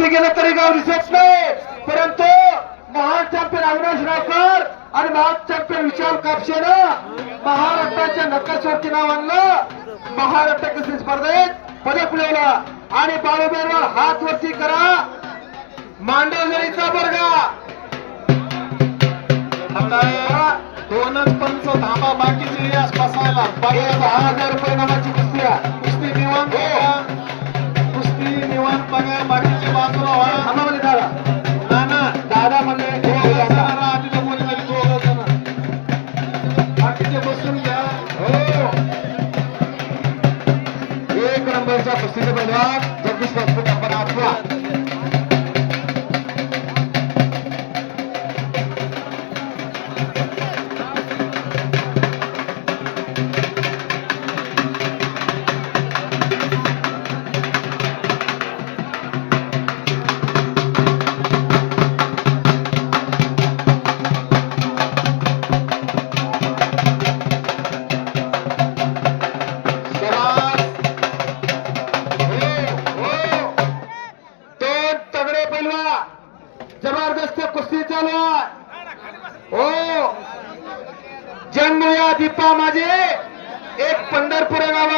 कसे गेलं तरी गाव दिसत नाही, परंतु महान चॅम्पियन अविनाश रावकर आणि महान चॅम्पियन विशाल कापशेनं महाराष्ट्राच्या नकाशावरती नाव आणलं. महाराष्ट्र कुस्ती स्पर्धेत पदक मिळवलं आणि बाळूबेरवर हात वरती करा. मांडवजळीचा बर्गा आता दोनच पंच धाबा बाकीचे यास बसायला 10,000 रुपये नावाची कुस्ती आहे. कुस्ती निवांत बघा, कुस्ती निवांत बघा, बाकीचे बाजूला व्हा. आम्हाला दादा ना ना दादा म्हणले दोघं जण राहा, तिथं कोणीतरी दोघं जण. बाकीचे बसून घ्या. हो, एक नंबरचा कुस्तीचा पैलवान जगदीश राजपूत आपण आठवा. जबरदस्त कुस्ती चालू आहे. हो, जन्मया दीपा माझे एक पंढरपूर गाव,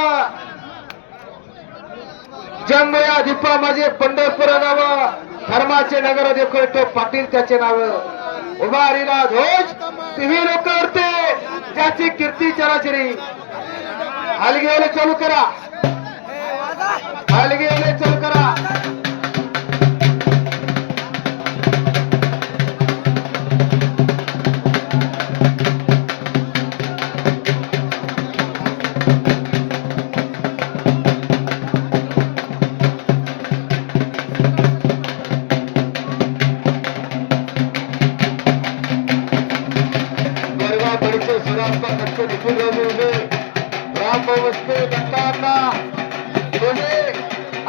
जन्मया दीपा माझे पंढरपूर गाव, धर्माचे नगर देखो तो पाटील त्याचे नाव. उभा रिला ध्वज तिही लोक करते ज्याची कीर्ती चराचरी. हलगेले चालू करा, हलगेले चालू करा.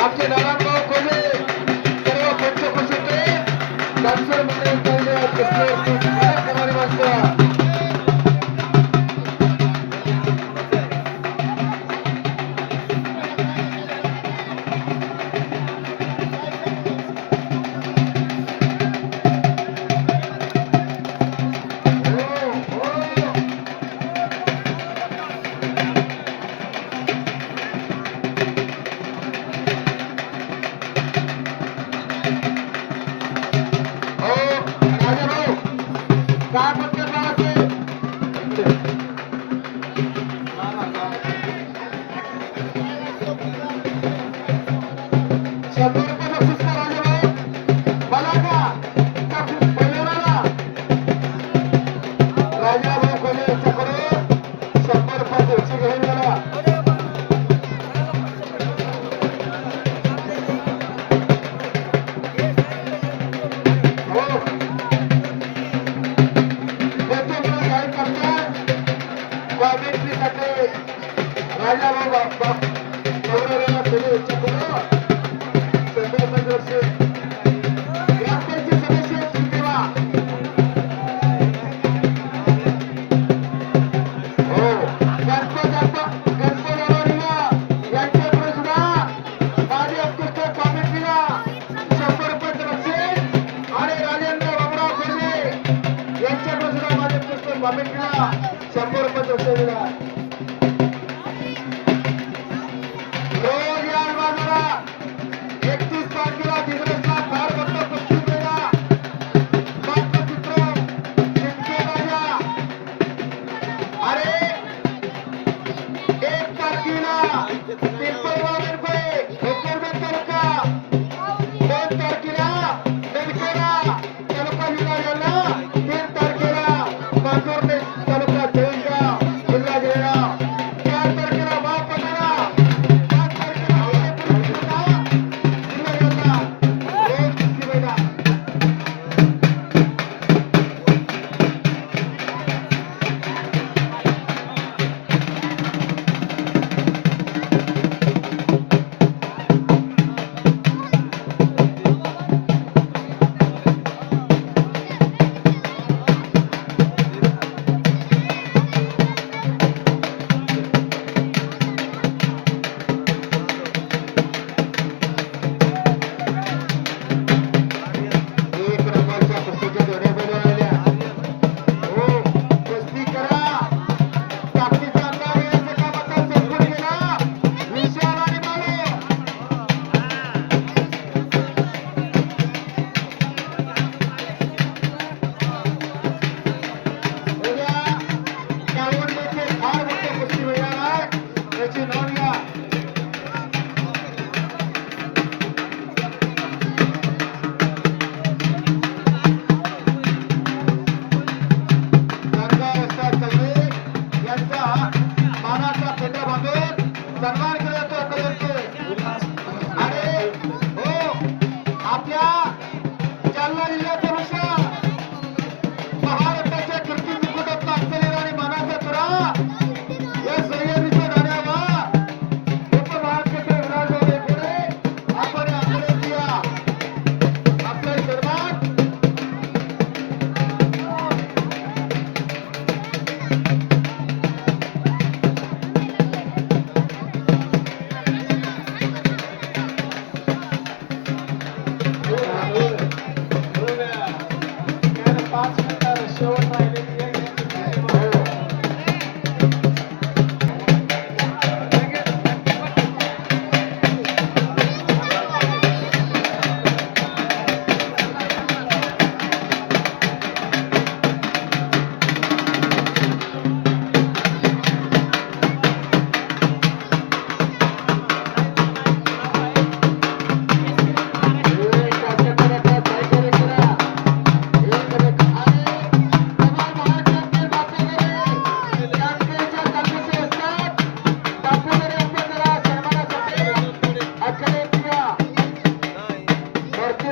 आपले नारायणराव खोले सर्व पंचकुशीचे दानसर मंडळी माणसं. काय म्हणते बाळाचे शंभर रुपये बक्षीस का राजाभाऊ मला का पहिल्याला राजाभाऊ खोले यांच्याकडे 100 रुपये बक्षीस घेऊन गेला. रोज या बाजारा 31 तारखेला दिग्रसला फार मोठा कुस्ती मेळा. चित्र शिंदे राजा. अरे 1 तारखेला पिंपळगाव रुपये भोकरदन तालुका, 2 तारखेला नरखेडा तालुका जिल्हा याला, 3 तारखेला माजोर्डे तालुका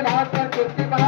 महाराष्ट्र केसरी